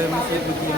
Merci. Merci. Merci.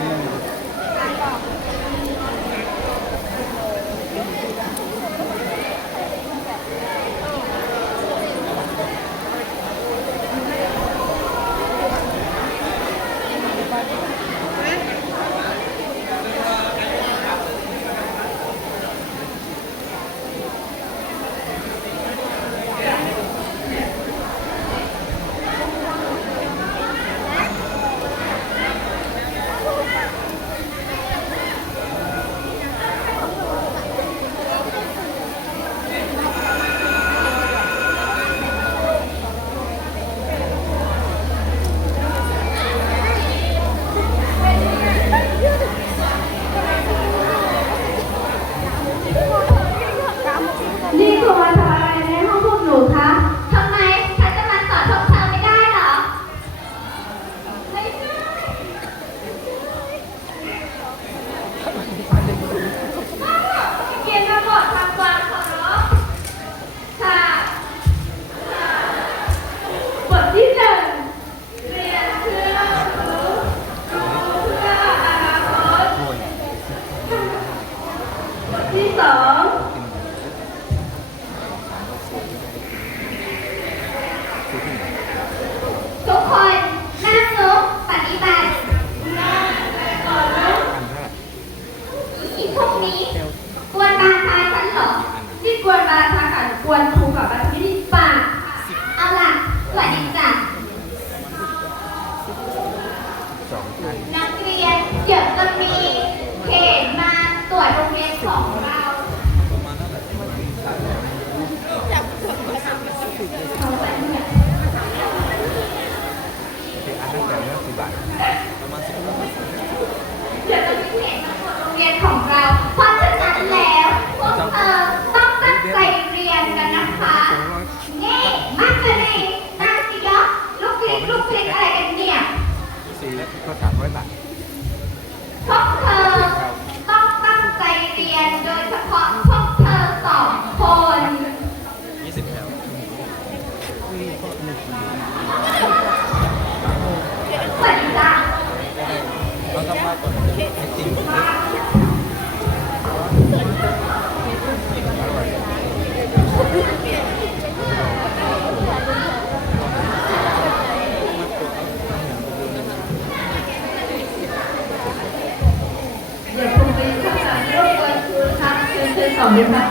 Amen. Mm -hmm. mm -hmm.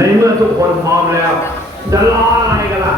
ในเมื่อทุกคนพร้อมแล้ว จะรออะไรกันล่ะ